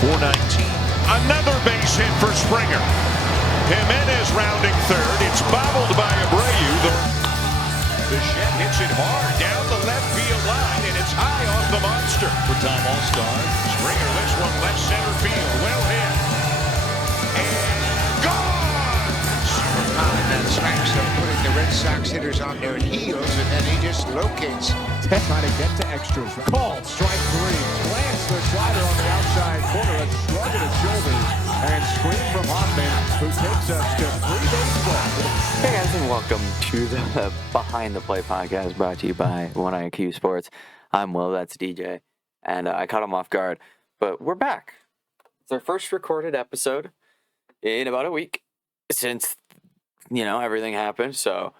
419. Another base hit for Springer. Jimenez rounding third. It's bobbled by Abreu. The Shed hits it hard down the left field line, and it's high off the monster. For Tom All-Star, Springer lifts one left center field. Well hit. And gone! And that smacks of putting the Red Sox hitters on their heels, and then he just locates. Trying to get to extras. Called strike three. Plants the slider on the outside corner. A shrug of the shoulders. And screen from Hoffman, who takes us to 3 baseball. Hey guys, and welcome to the Behind the Play podcast brought to you by 1IQ Sports. I'm Will, that's DJ, and I caught him off guard, but we're back. It's our first recorded episode in about a week since, everything happened. So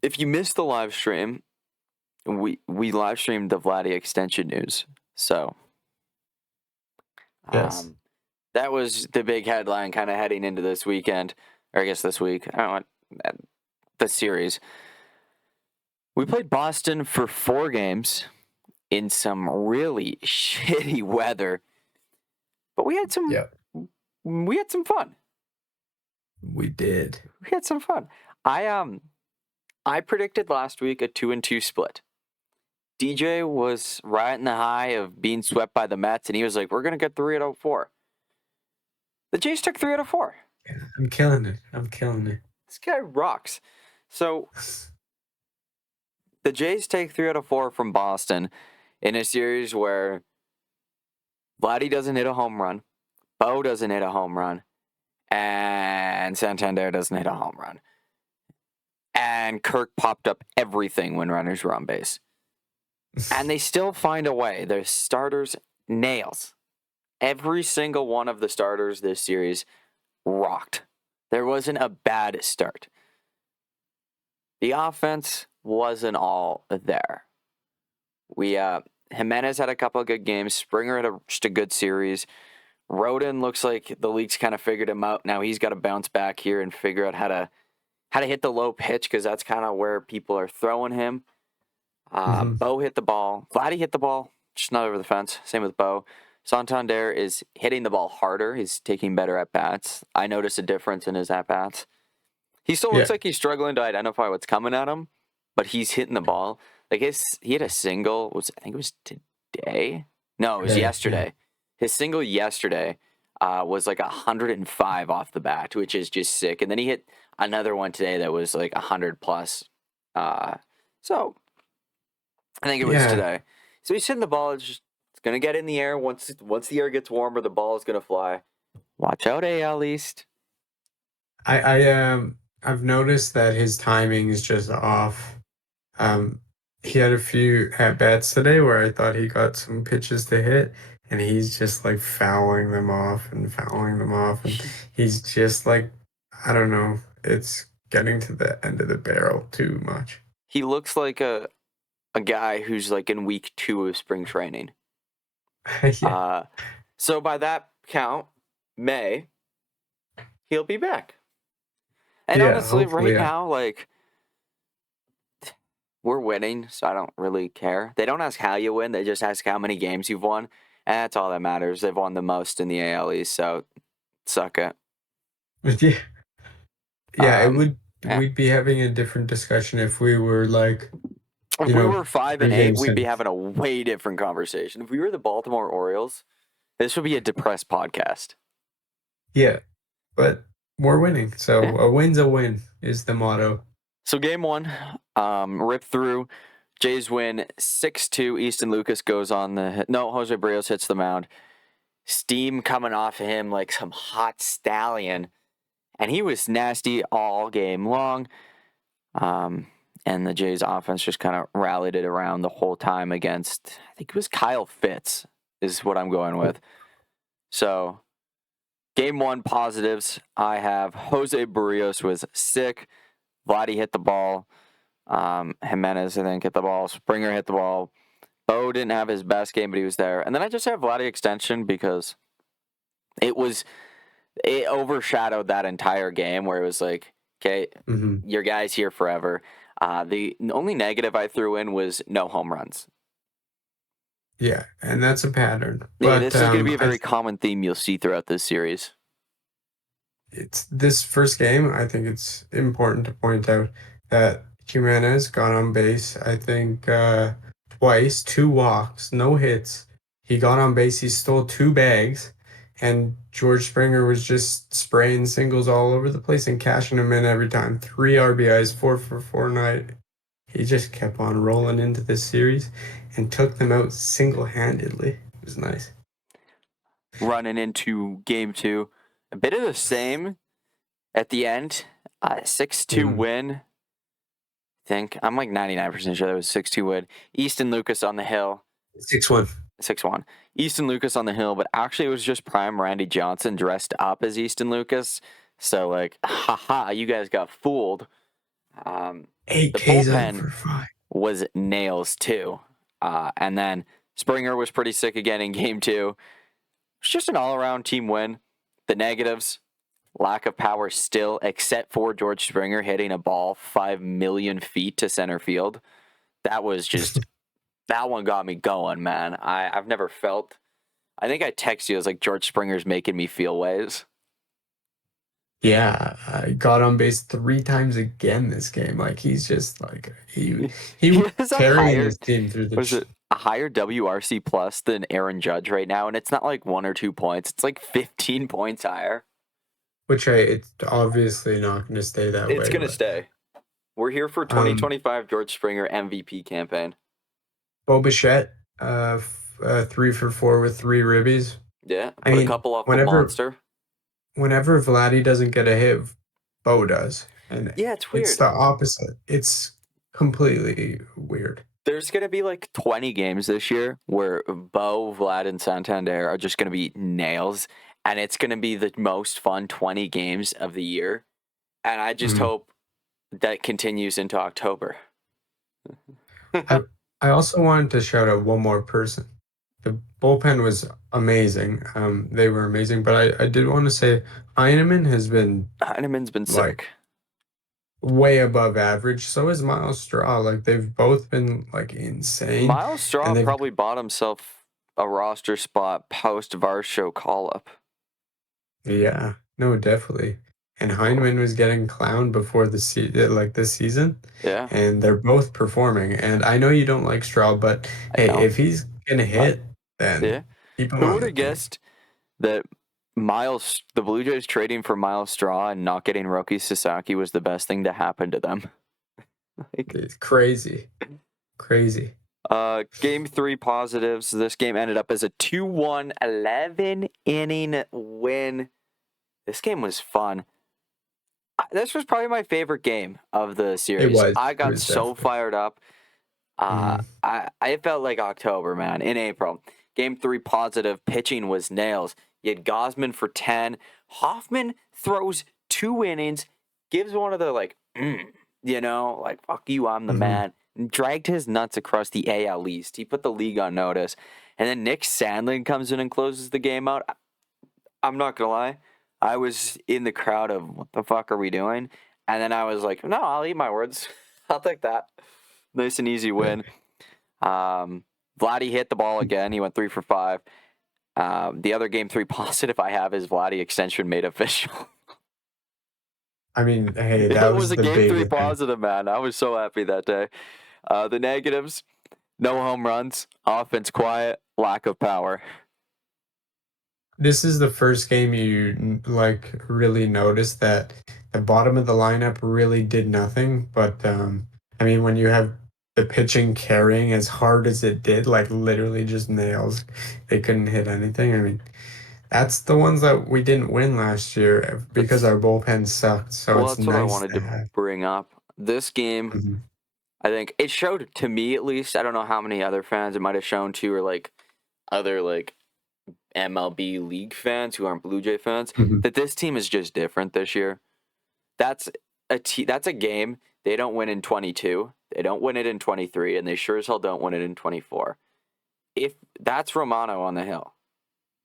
if you missed the live stream, we live streamed the Vladdy extension news. So yes. That was the big headline kind of heading into this weekend, or I guess this week. I don't know, the series. We played Boston for 4 games in some really shitty weather, but we had some fun. We did. We had some fun. I predicted last week a 2-2 split. DJ was riding the high of being swept by the Mets, and he was like, "We're gonna get 3 out of 4." The Jays took 3 out of 4. I'm killing it. This guy rocks. So the Jays take 3 out of 4 from Boston in a series where Vladdy doesn't hit a home run, Bo doesn't hit a home run, and Santander doesn't hit a home run. And Kirk popped up everything when runners were on base. And they still find a way. Their starters nails. Every single one of the starters this series rocked. There wasn't a bad start. The offense wasn't all there. Jimenez had a couple of good games. Springer had just a good series. Rodon looks like the league's kind of figured him out. Now he's got to bounce back here and figure out how to hit the low pitch, because that's kind of where people are throwing him. Bo hit the ball. Vladdy hit the ball, just not over the fence. Same with Bo. Santander is hitting the ball harder. He's taking better at-bats. I noticed a difference in his at-bats. He still looks like he's struggling to identify what's coming at him, but he's hitting the ball. Like he had a single, I think it was today? No, it was yesterday. His single yesterday was like 105 off the bat, which is just sick. And then he hit another one today that was like 100 plus. So I think it was today. So he's hitting the ball. It's going to get in the air. Once the air gets warmer, the ball is going to fly. Watch out, AL East. I've noticed that his timing is just off. He had a few at-bats today where I thought he got some pitches to hit, and he's just like fouling them off. And he's just like, I don't know, it's getting to the end of the barrel too much. He looks like a guy who's like in week 2 of spring training. So by that count, May, he'll be back. And honestly, right now, like, we're winning, so I don't really care. They don't ask how you win, they just ask how many games you've won, and that's all that matters. They've won the most in the AL East, so suck it. We'd be having a different discussion if we were like, if we were 5-8, we'd be having a way different conversation. If we were the Baltimore Orioles, this would be a depressed podcast. Yeah, but we're winning, so a win's a win is the motto. So game 1, rip through. Jays win 6-2. Easton Lucas goes on Jose Barrios hits the mound. Steam coming off of him like some hot stallion. And he was nasty all game long. And the Jays offense just kind of rallied it around the whole time against, I think it was Kyle Fitz is what I'm going with. So game 1 positives. I have Jose Barrios was sick. Vladdy hit the ball. Jimenez, I think, hit the ball. Springer hit the ball. Bo didn't have his best game, but he was there. And then I just have Vladdy extension because it overshadowed that entire game where it was like, okay, your guy's here forever. The only negative I threw in was no home runs. Yeah, and that's a pattern. Yeah, But this is going to be a very common theme you'll see throughout this series. it's this first game. I think it's important to point out that Jimenez got on base. I think twice, 2 walks, no hits. He got on base. He stole 2 bags, and George Springer was just spraying singles all over the place and cashing them in every time. 3 RBIs, 4 for 4 night. He just kept on rolling into this series and took them out single-handedly. It was nice. Running into game 2, a bit of the same at the end. 6-2 win. I think I'm like 99% sure that was 6-2 win. Easton Lucas on the hill. 6-1. 6-1. Easton Lucas on the hill, but actually it was just prime Randy Johnson dressed up as Easton Lucas. So like, haha, you guys got fooled. 8 The Ks bullpen over 5. was nails too. And then Springer was pretty sick again in game 2. It's just an all-around team win. The negatives, lack of power still, except for George Springer hitting a ball 5 million feet to center field. That was just, that one got me going, man. I've never felt, I think I texted you, I was like, George Springer's making me feel ways. Yeah, I got on base 3 times again this game. Like he's just like he He was has a carrying higher, his team through the. was it a higher WRC plus than Aaron Judge right now? And it's not like 1 or 2 points. It's like 15 points higher. It's obviously not going to stay that way. It's going to stay. We're here for 2025 George Springer MVP campaign. Bo Bichette, 3 for 4 with 3 ribbies. Yeah, put a couple off the monster. Whenever Vladdy doesn't get a hit, Bo does. And yeah, it's weird. It's the opposite. It's completely weird. There's going to be like 20 games this year where Bo, Vlad, and Santander are just going to be nails. And it's going to be the most fun 20 games of the year. And I just hope that continues into October. I also wanted to shout out one more person. The bullpen was amazing. They were amazing, but I did want to say Heineman's been sick. Way above average. So is Miles Straw. Like they've both been like insane. Miles Straw probably bought himself a roster spot post Varsho call up. Yeah, no, definitely. And Heineman was getting clowned before this season. Yeah. And they're both performing. And I know you don't like Straw, but hey, if he's gonna hit, then keep him on. Who would have guessed that the Blue Jays trading for Miles Straw and not getting Roki Sasaki was the best thing to happen to them? It's crazy. Crazy. Game 3 positives. This game ended up as a 2-1 11-inning win. This game was fun. This was probably my favorite game of the series. I got so fired up. I felt like October, man, in April. Game 3 positive. Pitching was nails. You had Gosman for 10. Hoffman throws 2 innings, gives one of the fuck you, I'm the man, and dragged his nuts across the AL East. He put the league on notice. And then Nick Sandlin comes in and closes the game out. I'm not going to lie. I was in the crowd of, what the fuck are we doing? And then I was like, no, I'll eat my words. I'll take that. Nice and easy win. Vladdy hit the ball again. He went 3 for 5. The other game 3 positive I have is Vladdy extension made official. I mean, hey, that was a game 3 positive, man. I was so happy that day. The negatives, no home runs, offense quiet, lack of power. This is the first game you really noticed that the bottom of the lineup really did nothing. But I mean, when you have the pitching carrying as hard as it did, like literally just nails, they couldn't hit anything. I mean, that's the ones that we didn't win last year because our bullpen sucked. So it's that's what I wanted to bring up. This game, I think it showed to me at least. I don't know how many other fans it might have shown to, or other MLB league fans who aren't Blue Jay fans, that this team is just different this year. That's a game they don't win in 22. They don't win it in 23, and they sure as hell don't win it in 24. If that's Romano on the hill,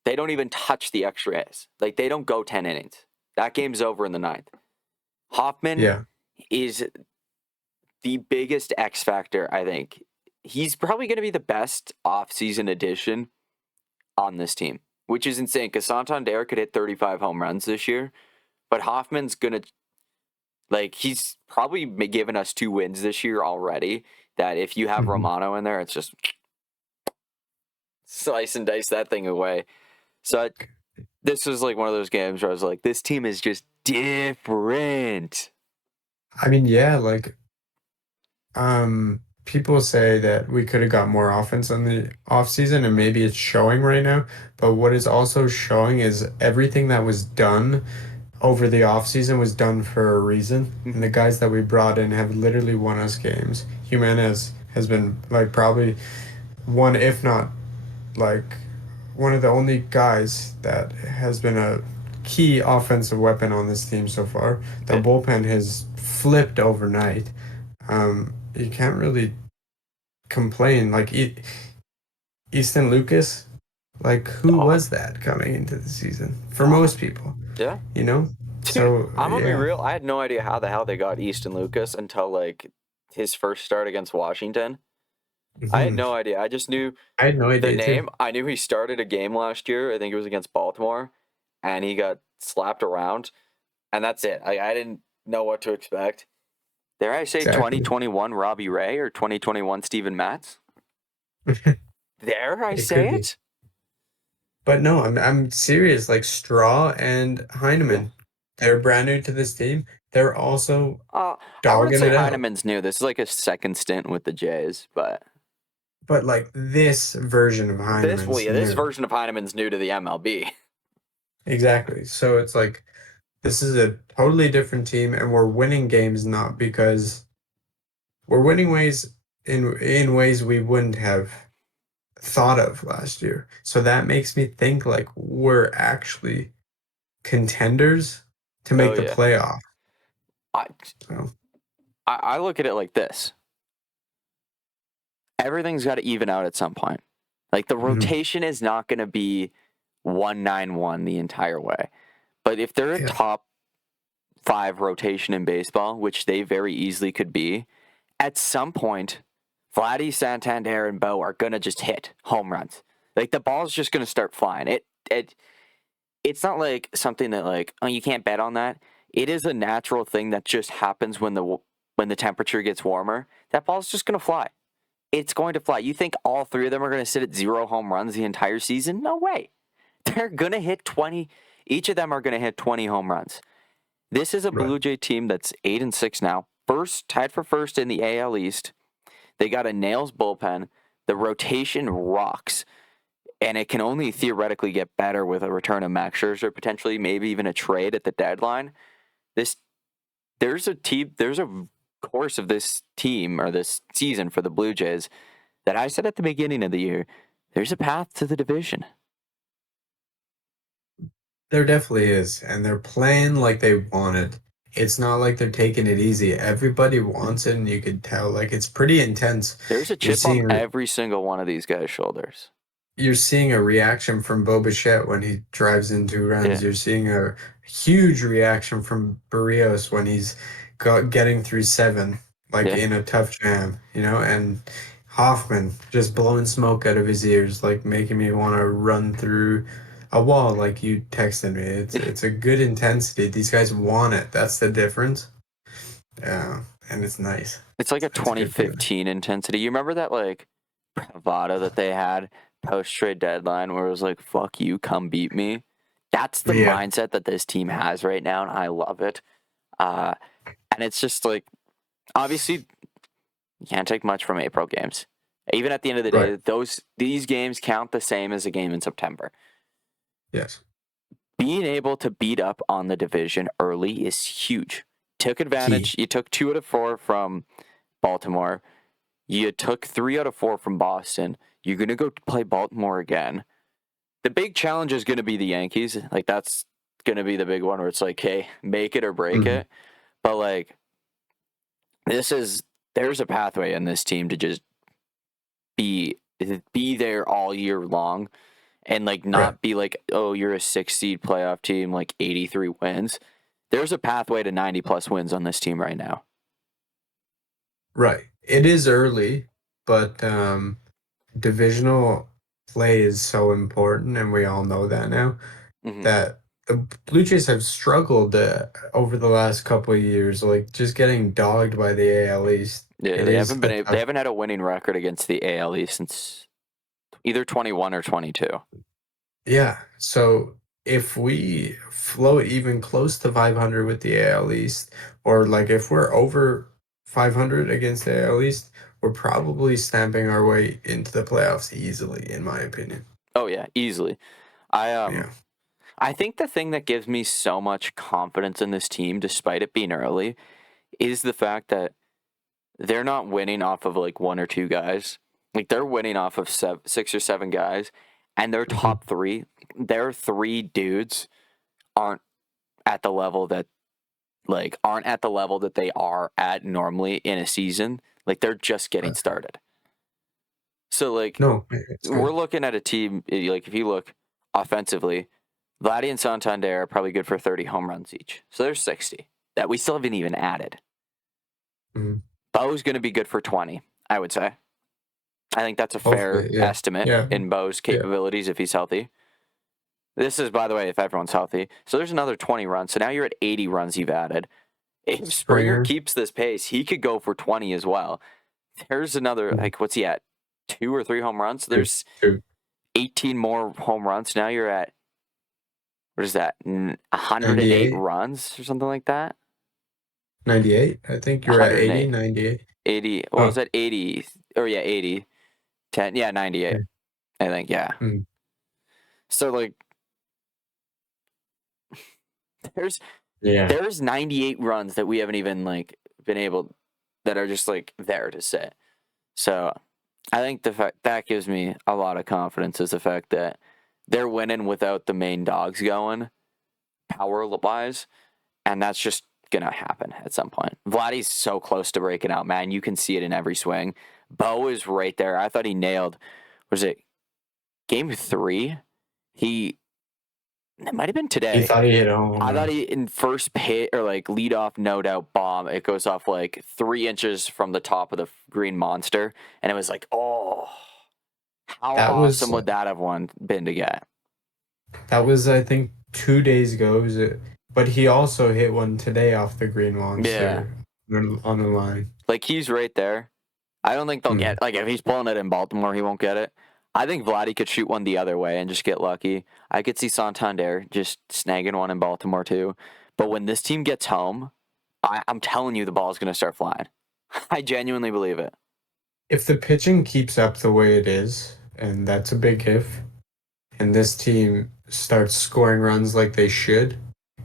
they don't even touch the extra innings. They don't go 10 innings. That game's over in the 9th. Hoffman is the biggest X factor, I think, he's probably going to be the best offseason addition on this team, which is insane because Santander could hit 35 home runs this year, but Hoffman's going to, like, he's probably given us 2 wins this year already, that if you have Romano in there, it's just slice and dice that thing away. So this was like one of those games where I was like, this team is just different. I mean, yeah, like, people say that we could have got more offense in the offseason, and maybe it's showing right now. But what is also showing is everything that was done over the offseason was done for a reason. And the guys that we brought in have literally won us games. Jimenez has been, like, probably one, if not, like, one of the only guys that has been a key offensive weapon on this team so far. The bullpen has flipped overnight. You can't really complain. Like, Easton Lucas, like, who was that coming into the season? For most people. Yeah. You know? So I'm gonna be yeah. real. I had no idea how the hell they got Easton Lucas until like his first start against Washington. I had no idea. I just knew I had no idea the name. too. I knew he started a game last year. I think it was against Baltimore, and he got slapped around, and that's it. I didn't know what to expect. Dare I say Exactly. 2021 Robbie Ray or 2021 Steven Matz? Dare I It say could be. it? But no, I'm serious. Like, Straw and Heineman, they're brand new to this team. They're also I wouldn't dogging say it out. Heineman's new. This is like a second stint with the Jays, but But like this version of Heineman's this new. version of Heineman's new to the MLB. Exactly. So it's like this is a totally different team, and we're winning games not because we're winning ways in ways we wouldn't have thought of last year. So that makes me think like we're actually contenders to make Oh, the yeah. playoff. I, So I look at it like this. Everything's got to even out at some point. Like, the rotation is not going to be 1-9-1 the entire way. But if they're a top 5 rotation in baseball, which they very easily could be, at some point, Vladdy, Santander, and Bo are going to just hit home runs. Like, the ball's just going to start flying. It's not like something that, like, oh, you can't bet on that. It is a natural thing that just happens when the temperature gets warmer. That ball's just going to fly. It's going to fly. You think all 3 of them are going to sit at 0 home runs the entire season? No way. They're going to hit 20. Each of them are going to hit 20 home runs. This is a Blue Jay team that's 8-6 now. Tied for first in the AL East. They got a nails bullpen. The rotation rocks. And it can only theoretically get better with a return of Max Scherzer, potentially maybe even a trade at the deadline. There's a course of this team or this season for the Blue Jays that I said at the beginning of the year, there's a path to the division. there definitely is, and they're playing like they want it. It's not like they're taking it easy. Everybody wants it, and you could tell. Like, it's pretty intense. There's a chip on every single one of these guys' shoulders. You're seeing a reaction from Bo Bichette when he drives in 2 runs. Yeah. You're seeing a huge reaction from Barrios when he's getting through 7, like in a tough jam, and Hoffman just blowing smoke out of his ears, like making me want to run through a wall like you texted me. It's a good intensity. These guys want it. That's the difference. Yeah, and it's nice. It's like a 2015 intensity. You remember that, like, bravado that they had post-trade deadline where it was like, fuck you, come beat me? That's the mindset that this team has right now, and I love it. And it's just like, obviously, you can't take much from April games. Even at the end of the day, these games count the same as a game in September. Yes. Being able to beat up on the division early is huge. Took advantage. You took 2 out of 4 from Baltimore. You took 3 out of 4 from Boston. You're going to go play Baltimore again. The big challenge is going to be the Yankees. Like, that's going to be the big one where it's like, hey, make it or break it. But, like, there's a pathway in this team to just be there all year long and, like, not be like, oh, you're a 6-seed playoff team, like 83 wins. There's a pathway to 90-plus wins on this team right now. Right. It is early, but divisional play is so important, and we all know that now. Hmm. That the Blue Jays have struggled over the last couple of years, like just getting dogged by the AL East. Yeah, It they is haven't a they tough. haven't had a winning record against the AL since either 21 or 22. Yeah. So if we float even close to 500 with the AL East, or like if we're over 500 against the AL East, we're probably stamping our way into the playoffs easily, in my opinion. Oh yeah, easily. I Yeah. I think the thing that gives me so much confidence in this team, despite it being early, is the fact that they're not winning off of like one or two guys. Like they're winning off of 6 or 7 guys, and their Mhm. top three, their 3 dudes aren't at the level that they are at normally in a season. Like they're just getting started. So like No, it's we're good. looking at a team like if you look offensively, Vladdy and Santander are probably good for 30 home runs each. So there's 60 that we still haven't even added. Mhm. Bo's going to be good for 20, I would say. I think that's a fair Hopefully, yeah. estimate Yeah. in Bo's Yeah. capabilities if he's healthy. This is, by the way, if everyone's healthy. So there's another 20 runs. So now you're at 80 runs you've added. If Springer Springer. keeps this pace, he could go for 20 as well. There's another, Mhm. like, what's he at? 2 or 3 home runs? Two. There's Two. 18 more home runs. Now you're at, what is that? 108 98. runs or something like that? 98. I think you're at 80, 108. 98. 80. What was Oh, that? 80. Or yeah, 80. 10. Yeah, 98. yeah. I think, yeah. Mhm. So, like, there's Yeah. there's 98 runs that we haven't even like been able that are just like there to sit. So I think the fact that gives me a lot of confidence is the fact that they're winning without the main dogs going power wise, and that's just gonna happen at some point. Vladdy's so close to breaking out, man. You can see it in every swing. Bo is right there. I thought he nailed. Was it game 3? It might have been He today. thought he hit a home I thought run. he in first pit or like lead off no doubt bomb. It goes off like 3 inches from the top of the green monster, and it was like, oh, how That awesome was would that have been to get? I think 2 days ago. But he also hit one today off the green Yeah, monster on the line. like he's right there. I don't think they'll Mm. get like if he's pulling it in Baltimore, he won't get it. I think Vladdy could shoot one the other way and just get lucky. I could see Santander just snagging one in Baltimore too. But when this team gets home, I'm telling you, the ball's going to start flying. I genuinely believe it. If the pitching keeps up the way it is, and that's a big if, and this team starts scoring runs like they should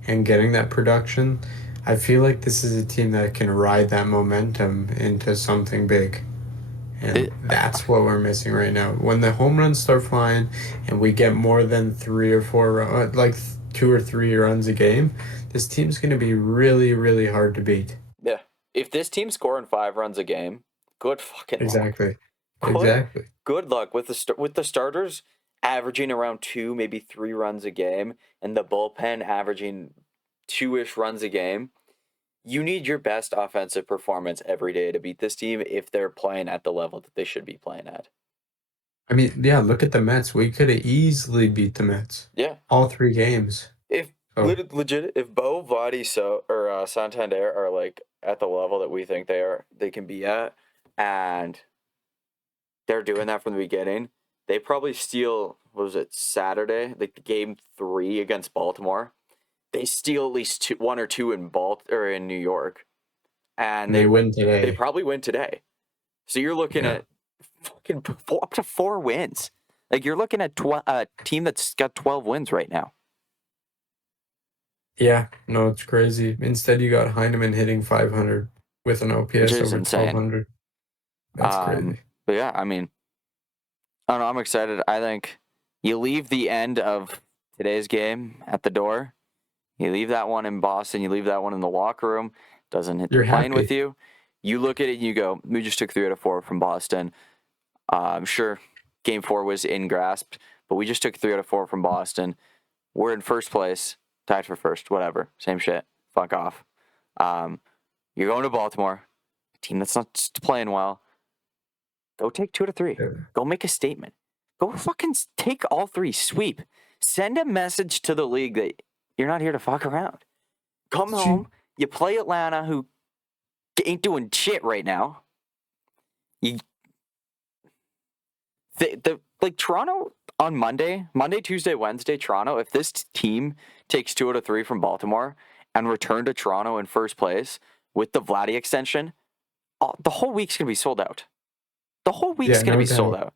and getting that production, I feel like this is a team that can ride that momentum into something big. And It, that's what we're missing right now. When the home runs start flying and we get more than 3 or 4, like 2 or 3 runs a game, this team's going to be really, really hard to beat. Yeah. If this team's scoring 5 runs a game, good fucking luck. Exactly. Good, Exactly. good luck with the starters averaging around 2, maybe 3 runs a game, and the bullpen averaging 2-ish runs a game. You need your best offensive performance every day to beat this team if they're playing at the level that they should be playing at. I mean, yeah, look at the Mets. We could have easily beat the Mets Yeah. all 3 games. If So, legit, if Bo, Vladdy, or Santander are like at the level that we think they can be at, and they're doing that from the beginning, they probably steal. What was it, Saturday? Like game 3 against Baltimore, they steal at least 1 or 2 in New York, and they win they today. probably win today. So you're looking Yeah. at fucking up to 4 wins. Like you're looking at a team that's got 12 wins right now. Yeah, no, it's crazy. Instead, you got Heineman hitting 500 with an Which OPS is over insane. 1200. That's crazy. But yeah, I mean, I don't know. I'm excited. I think you leave the end of today's game at the door. You leave that one in Boston. You leave that one in the locker room. Doesn't hit the You're plane with happy. you. You look at it and you go, we just took 3 out of 4 from Boston. I'm sure game 4 was in grasp, but we just took 3 out of 4 from Boston. We're in first place, tied for first, whatever. Same shit. Fuck off. You're going to Baltimore, a team that's not playing well. Go take 2 out of 3. Yeah. Go make a statement. Go fucking take all 3. Sweep. Send a message to the league that you're not here to fuck around. Come home. You play Atlanta, who ain't doing shit right now. Like Toronto on Monday, Tuesday, Wednesday, Toronto, if this team takes 2 out of 3 from Baltimore and return to Toronto in first place with the Vladdy extension, the whole week's going to be sold out. The whole week's going to be sold out.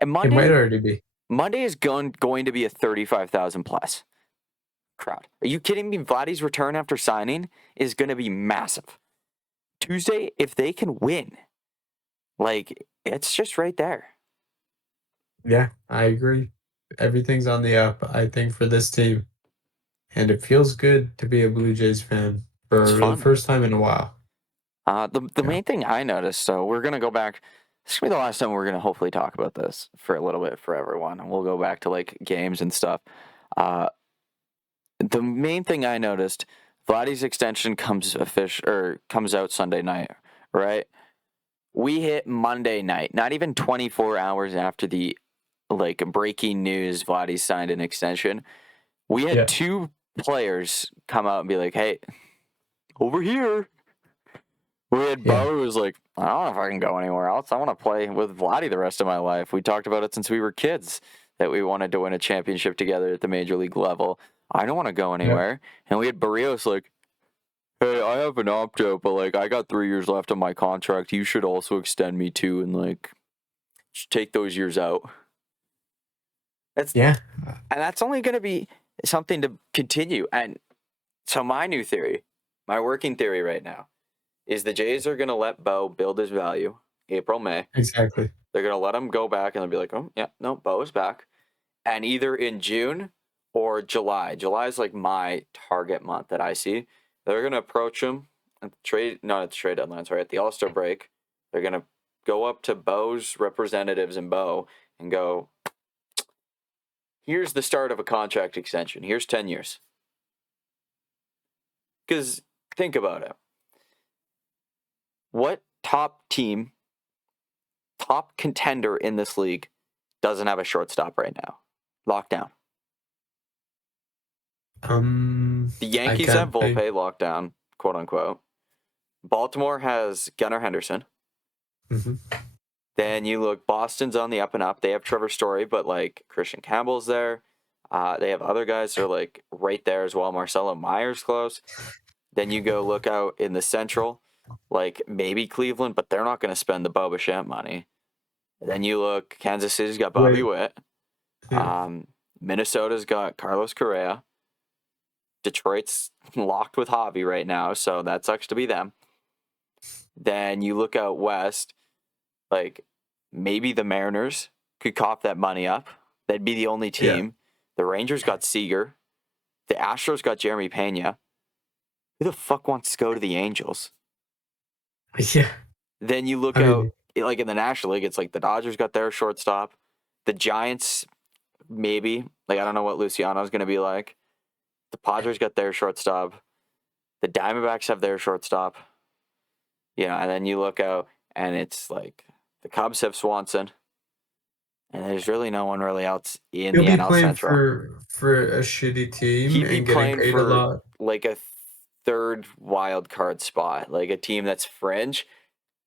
And It might already be. Monday is going to be a 35,000 plus crowd. Are you kidding me? Vladdy's return after signing is going to be massive. Tuesday, if they can win, like, it's just right there. Yeah, I agree. Everything's on the up, I think, for this team. And it feels good to be a Blue Jays fan for the first time in a while. The main thing I noticed, so we're going to go back. This is going to be the last time we're going to hopefully talk about this for a little bit for everyone. And we'll go back to, like, games and stuff. The main thing I noticed, Vladdy's extension comes out Sunday night, right? We hit Monday night, not even 24 hours after the breaking news Vladdy signed an extension. We had 2 players come out and be like, hey, over here. We had Bo who was like, I don't know if I can go anywhere else. I want to play with Vladdy the rest of my life. We talked about it since we were kids, that we wanted to win a championship together at the major league level. I don't want to go anywhere. And we had Barrios like, hey, I have an opt-out, but, I got 3 years left on my contract. You should also extend me too and, take those years out. And that's only going to be something to continue. And so my new theory, my working theory right now, is the Jays are going to let Bo build his value April, May. Exactly. They're going to let him go back and they'll be like, oh, yeah, no, Bo is back. And either in June or July. July is my target month that I see. They're going to approach him at the trade deadline, at the All-Star break. They're going to go up to Bo's representatives in Bo and go, here's the start of a contract extension. Here's 10 years. Because think about it. What top contender in this league doesn't have a shortstop right now? Lockdown. The Yankees have Volpe lockdown, quote unquote. Baltimore has Gunnar Henderson. Mm-hmm. Then you look, Boston's on the up and up. They have Trevor Story, but Christian Campbell's there. They have other guys that are right there as well. Marcelo Meyer's close. Then you go look out in the Central, maybe Cleveland, but they're not going to spend the Bo Bichette money. Then you look, Kansas City's got Bobby Witt. Minnesota's got Carlos Correa. Detroit's locked with Javi right now, so that sucks to be them. Then you look out west, maybe the Mariners could cough that money up. That'd be the only team. Yeah. The Rangers got Seager. The Astros got Jeremy Pena. Who the fuck wants to go to the Angels? Yeah. Then you look out, in the National League, it's the Dodgers got their shortstop. The Giants, maybe. I don't know what Luciano's going to be like. The Padres got their shortstop. The Diamondbacks have their shortstop. And then you look out, and it's the Cubs have Swanson. And there's really no one really else in the NL Central. For a shitty team. He'd be playing paid for a lot. A third wild card spot, a team that's fringe.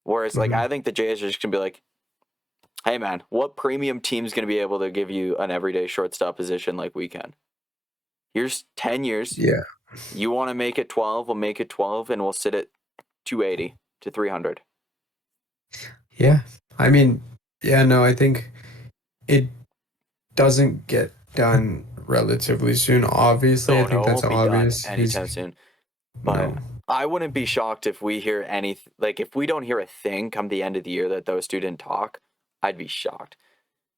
Whereas, I think the Jays are just going to be hey, man, what premium team's going to be able to give you an everyday shortstop position like we can? Here's 10 years. Yeah. You want to make it 12, we'll make it 12, and we'll sit at 280 to 300. Yeah. I think it doesn't get done relatively soon. Obviously, I think that's obvious. Anytime soon. But I wouldn't be shocked if we hear anything. If we don't hear a thing come the end of the year that those two didn't talk, I'd be shocked.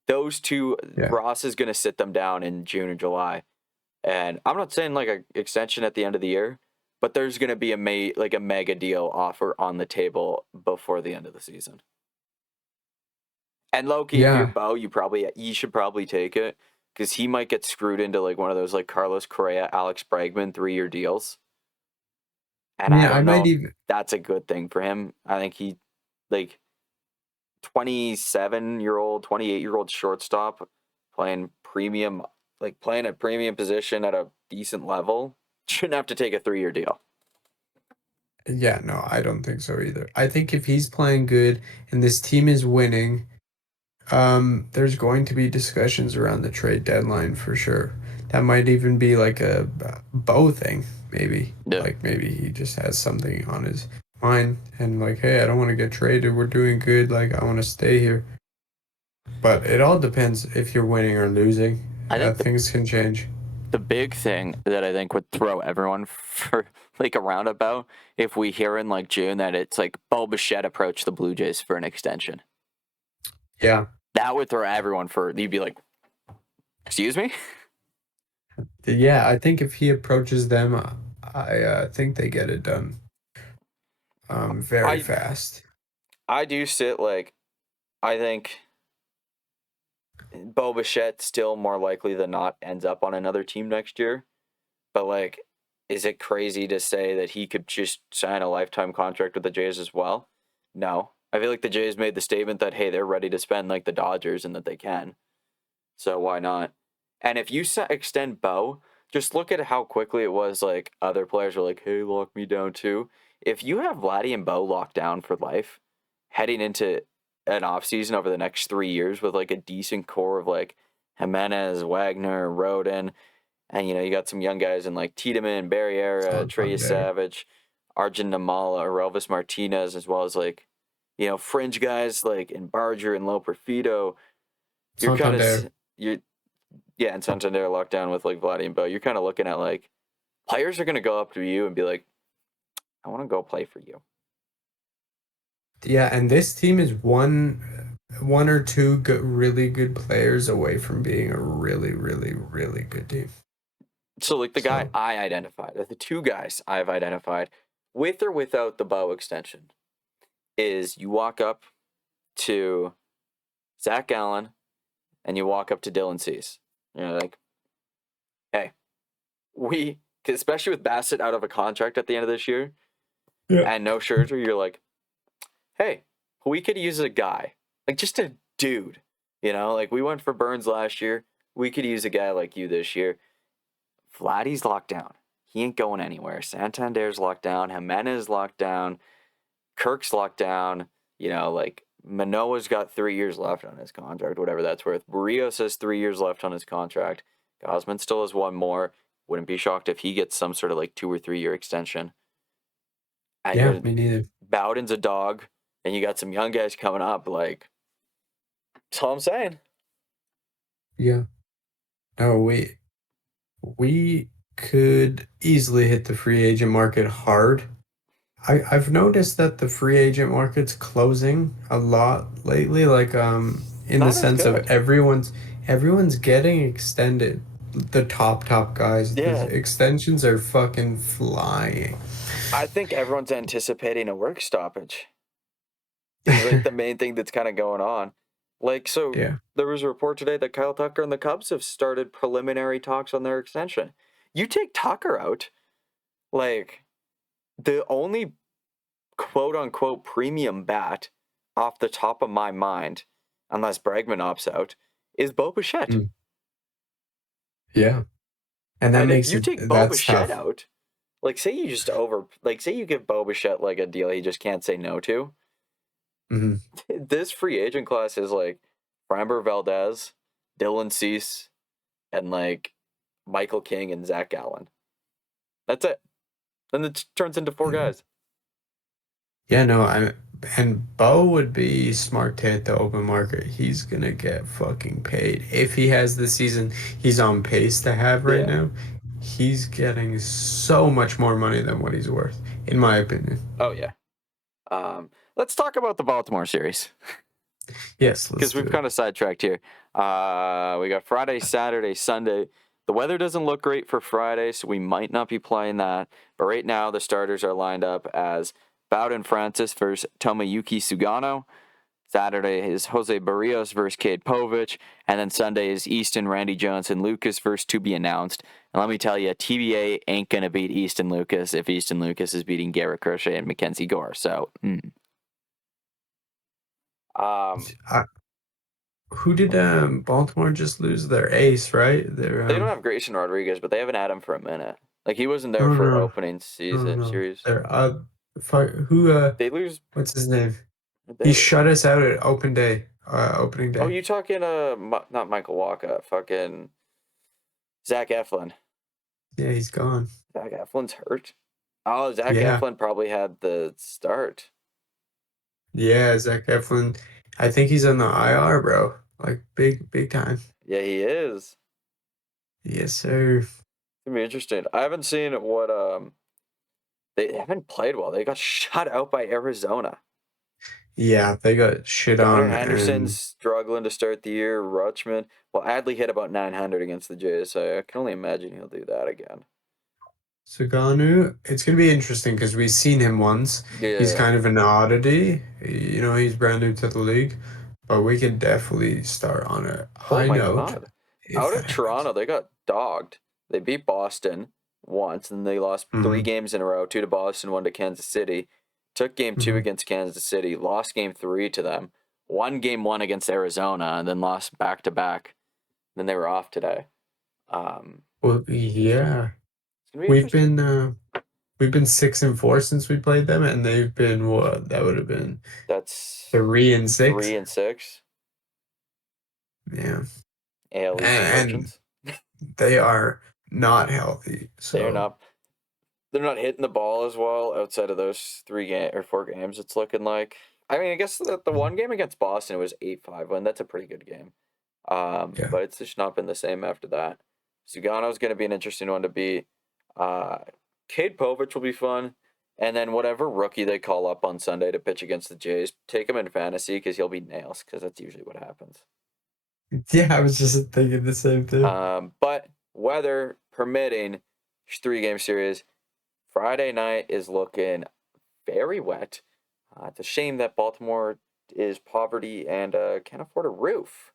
Those two, Ross is going to sit them down in June or July. And I'm not saying an extension at the end of the year, but there's going to be a mega deal offer on the table before the end of the season. And Loki, if you're Bo, you should probably take it because he might get screwed into one of those Carlos Correa, Alex Bregman 3-year deals. And I don't know. That's a good thing for him. I think he 27-year-old, 28-year-old shortstop playing a premium position at a decent level shouldn't have to take a 3-year deal. Yeah, no, I don't think so either. I think if he's playing good and this team is winning, there's going to be discussions around the trade deadline for sure. That might even be like a Bo thing, maybe. Yeah. Like maybe he just has something on his mind and like, hey, I don't want to get traded. We're doing good. Like I want to stay here. But it all depends if you're winning or losing. I think Things can change. the big thing that I think would throw everyone for like a roundabout if we hear in like June that it's like Bo Bichette approached the Blue Jays for an extension. Yeah. That would throw everyone for, you'd be like, excuse me? Yeah, I think if he approaches them, I think they get it done very fast. I do sit like, I think Bo Bichette still more likely than not ends up on another team next year. But like, is it crazy to say that he could just sign a lifetime contract with the Jays as well? No. I feel like the Jays made the statement that, hey, they're ready to spend like the Dodgers and that they can. So why not? And if you extend Bo, just look at how quickly it was like other players were like, hey, lock me down too. If you have Vladdy and Bo locked down for life, heading into an offseason over the next 3 years with like a decent core of like Jimenez, Wagner, Rodin, and you got some young guys in like Tiedemann, Barriera, Trey Savage, Arjun Namala, or Elvis Martinez, as well as like, fringe guys like in Barger and Loperfido. You're kind of and Santander locked down with like Vladdy and Bo. You're kind of looking at like players are going to go up to you and be like, I want to go play for you. Yeah, and this team is one or two really good players away from being a really, really, really good team. So like the guy I identified, the two guys I've identified, with or without the Bo extension, is you walk up to Zach Allen and you walk up to Dylan Cease. You're like, hey, especially with Bassett out of a contract at the end of this year, and no Scherzer, you're like, hey, we could use a guy, like just a dude, like we went for Burns last year. We could use a guy like you this year. Vladdy's locked down. He ain't going anywhere. Santander's locked down. Jimenez locked down. Kirk's locked down. Like Manoah's got 3 years left on his contract, whatever that's worth. Barrios has 3 years left on his contract. Gausman still has one more. Wouldn't be shocked if he gets some sort of like 2 or 3 year extension. And me neither. Bowden's a dog, and you got some young guys coming up. Like, that's all I'm saying. Yeah. No, we could easily hit the free agent market hard. I've noticed that the free agent market's closing a lot lately, like in the sense of everyone's getting extended. The top guys. Yeah. The extensions are fucking flying. I think everyone's anticipating a work stoppage. It's like the main thing that's kind of going on. Like, so there was a report today that Kyle Tucker and the Cubs have started preliminary talks on their extension. You take Tucker out, like, the only quote-unquote premium bat off the top of my mind, unless Bregman opts out, is Bo Bichette. Yeah. And that makes if you take Bo Bichette out, like, say you give Bo Bichette, like, a deal he just can't say no to. Mm-hmm. This free agent class is, like, Framber Valdez, Dylan Cease, and, like, Michael King and Zach Allen. That's it. Then it turns into 4 guys. Yeah, no, and Bo would be smart to hit the open market. He's gonna get fucking paid. If he has the season he's on pace to have right now, he's getting so much more money than what he's worth, in my opinion. Oh, yeah. Let's talk about the Baltimore series. Yes, because we've kind of sidetracked here. We got Friday, Saturday, Sunday. The weather doesn't look great for Friday, so we might not be playing that. But right now, the starters are lined up as Bowden Francis versus Tomoyuki Sugano. Saturday is Jose Barrios versus Cade Povich. And then Sunday is Easton, Randy Jones, and Lucas versus to be announced. And let me tell you, TBA ain't going to beat Easton Lucas if Easton Lucas is beating Garrett Crochet and Mackenzie Gore. So, I, who did Baltimore just lose? Their ace, right? Their They don't have Grayson Rodriguez, but they haven't had him for a minute. Like he wasn't there no for no opening no season no. series. Their who They lose. what's his name? He They, shut us out at opening day. oh, you talking not Michael Walker, fucking Zach Eflin. Yeah, he's gone. Zach Eflin's hurt. Oh, Zach Yeah. Eflin probably had the start. Yeah, Zach Eflin. I think he's on the IR, bro. Like big time. Yeah, he is. Yes, sir. It's gonna be interesting. I haven't seen what they haven't played well. They got shut out by Arizona. Yeah, they got shit Gunnar on, Henderson's and struggling to start the year. Rutschman. Well, Adley hit about 900 against the Jays, so I can only imagine he'll do that again. Suganu. It's gonna be interesting because we've seen him once. He's Yeah. kind of an oddity. You know, he's brand new to the league, but we can definitely start on a Oh high my note God. if Out of that happens. Toronto, they got dogged. They beat Boston once, and they lost 3 games in a row, 2 to Boston, 1 to Kansas City. Took game 2 Hmm. against Kansas City, lost game 3 to them, won game 1 against Arizona, and then lost back to back. Then they were off today. Well, Interesting. yeah, It's gonna be we've interesting. been 6-4 since we played them, and they've been what? That would have been That's 3-6. 3-6. Yeah, AL East and emergence. they are not healthy. They're So not. They're not hitting the ball as well outside of those 4 games. It's looking like. I mean, I guess the one game against Boston was 8-5 win. That's a pretty good game. yeah, But it's just not been the same after that. Sugano's going to be an interesting one to beat. Cade Povich will be fun. And then whatever rookie they call up on Sunday to pitch against the Jays, take him in fantasy because he'll be nails because that's usually what happens. yeah. I was just thinking the same thing. But weather permitting, 3-game series. Friday night is looking very wet. It's a shame that Baltimore is poverty and can't afford a roof.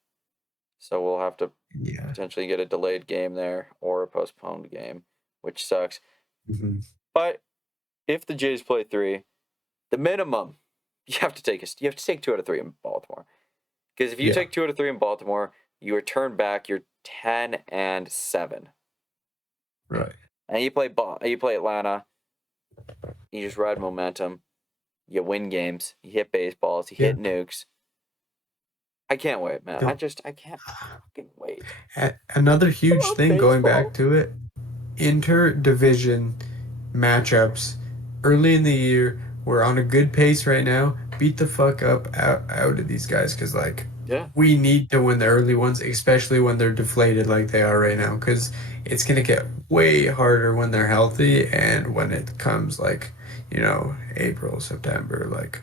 So we'll have to Yeah. potentially get a delayed game there or a postponed game, which sucks. Hmm. But if the Jays play 3, the minimum you have to take 2 out of 3 in Baltimore. Because if you Yeah. take 2 out of 3 in Baltimore, you return back, you're 10-7. Right. And you play Atlanta, you just ride momentum. You win games. You hit baseballs. You hit nukes. I can't wait, man. No. I can't fucking wait. Another huge love thing going baseball. back to it, inter-division matchups early in the year. We're on a good pace right now. Beat the fuck up out of these guys because like Yeah. we need to win the early ones, especially when they're deflated like they are right now. Because it's gonna get way harder when they're healthy and when it comes like April, September, like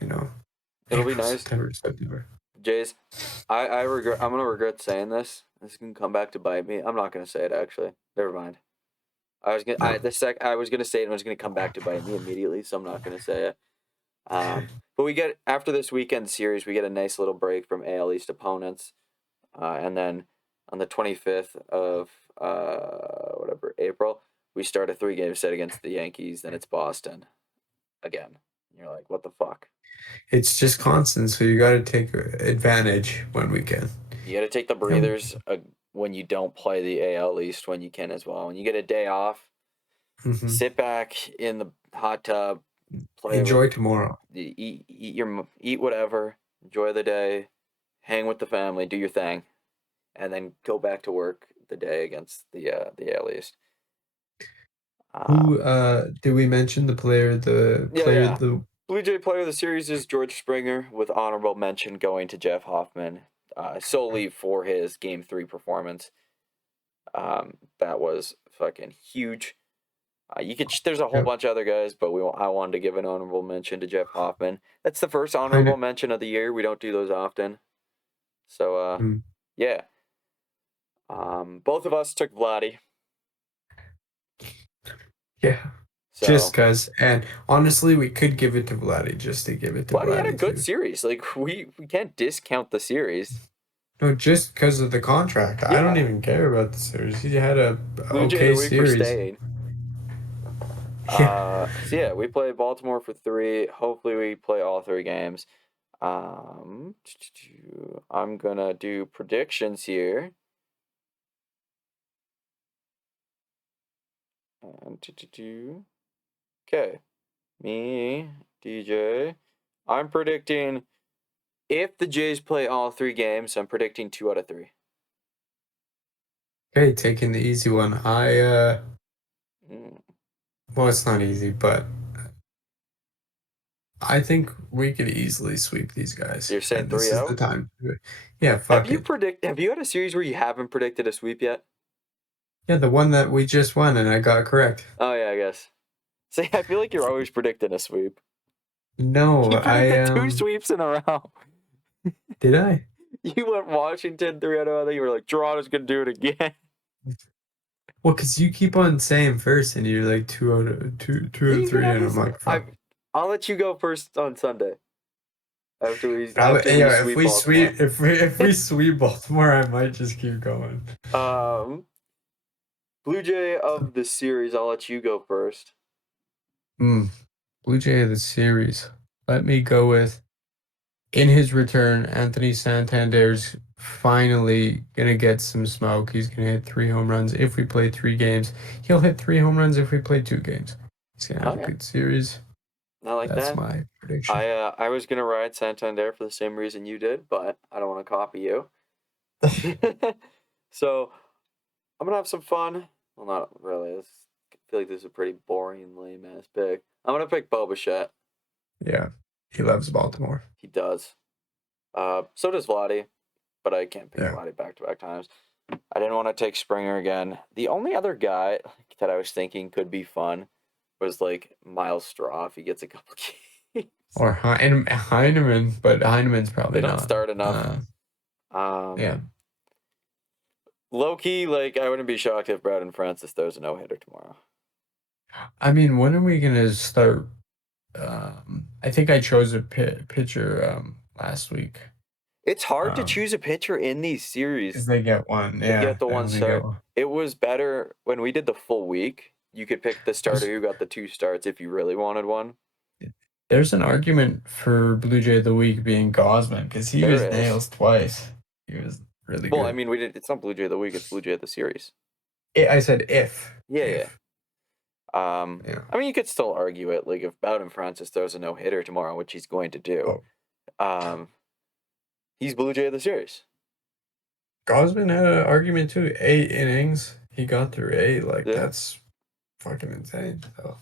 It'll be April, nice. September. Jays, I regret. I'm gonna regret saying this. This can come back to bite me. I'm not gonna say it actually. Never mind. I was gonna. No. I was gonna say it and it was gonna come back to bite me immediately. So I'm not gonna say it. But we get after this weekend series, we get a nice little break from AL East opponents, and then on the 25th of whatever April, we start a 3-game set against the Yankees. Then it's Boston again. And you're like, what the fuck? It's just constant, so you got to take advantage when we can. You got to take the breathers when you don't play the AL East when you can as well. When you get a day off, sit back in the hot tub, Enjoy tomorrow. eat whatever, enjoy the day, hang with the family, do your thing, and then go back to work the day against the AL East. Who did we mention the player? Yeah. Blue Jay player of the series is George Springer, with honorable mention going to Jeff Hoffman, solely for his Game 3 performance. That was fucking huge. There's a whole bunch of other guys, but I wanted to give an honorable mention to Jeff Hoffman. That's the first honorable mention of the year. We don't do those often. So, yeah. Both of us took Vladdy. Yeah. So, Just because, and honestly, we could give it to Vladdy just to give it to Vladdy had a Vladdy good too. series. Like we can't discount the series. No, just because of the contract. I don't even care about the series. He had a Blue Jay okay of the week for series. staying. Yeah. So yeah, we play Baltimore for 3. Hopefully we play all 3 games. I'm gonna do predictions here. And okay, me, DJ. I'm predicting if the Jays play all 3 games, I'm predicting 2 out of 3. Okay, taking the easy one. Well, it's not easy, but I think we could easily sweep these guys. You're saying And this is the 3-0? time to do it. Yeah, fuck it. Have you had a series where you haven't predicted a sweep yet? Yeah, the one that we just won and I got correct. Oh yeah, I guess. See, I feel like you're always predicting a sweep. No, You predicted I 2 sweeps in a row. did I? You went Washington 3-0, then you were like, Toronto's gonna do it again. Well, because you keep on saying first, and you're like 2 out You of can 3, have and this- I'm like, fuck. I'll let you go first on Sunday. After we Yeah, sweep Baltimore. if we sweep Baltimore, I might just keep going. Blue Jay of the series, I'll let you go first. Blue Jay of the series. Let me go with, in his return, Anthony Santander's finally gonna get some smoke. He's gonna hit 3 home runs if we play 3 games. He'll hit 3 home runs if we play 2 games. He's gonna have a good series. I like That's that. my prediction. I was gonna ride Santander for the same reason you did, but I don't want to copy you. So I'm gonna have some fun. Well, not really. I feel like this is a pretty boring, lame ass pick. I'm gonna pick Bo Bichette. Yeah, he loves Baltimore. He does. So does Vladdy, but I can't pick Yeah. Vladdy back-to-back times. I didn't want to take Springer again. The only other guy that I was thinking could be fun was like Miles Straw if he gets a couple games. Or Heineman, but Heineman's probably They don't not. start enough. Yeah. Low key, like I wouldn't be shocked if Brad Francis throws a no-hitter tomorrow. I mean, when are we gonna start? I think I chose a pitcher last week. It's hard to choose a pitcher in these series. Because they get one. To Yeah. get the they one only start. get one. It was better when we did the full week. You could pick the starter who got the 2 starts if you really wanted one. There's an argument for Blue Jay of the Week being Gosman because he was nails twice. He was really good. Well, I mean, we didn't. It's not Blue Jay of the Week. It's Blue Jay of the series. I said if. Yeah. Yeah. I mean, you could still argue it. Like if Bowden Francis throws a no-hitter tomorrow, which he's going to do, he's Blue Jay of the series. Gosman had an argument too. 8 innings. He got through 8. Like that's fucking insane. So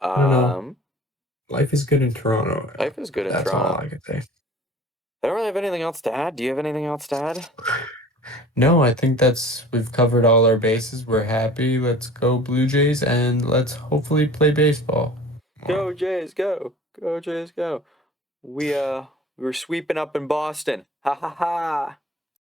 I don't know. Life is good in Toronto. Life is good in That's Toronto. all I can say. I don't really have anything else to add. Do you have anything else to add? No, I think we've covered all our bases. We're happy. Let's go Blue Jays, and let's hopefully play baseball. Go Jays, go! Go Jays, go! We were sweeping up in Boston. Ha ha ha!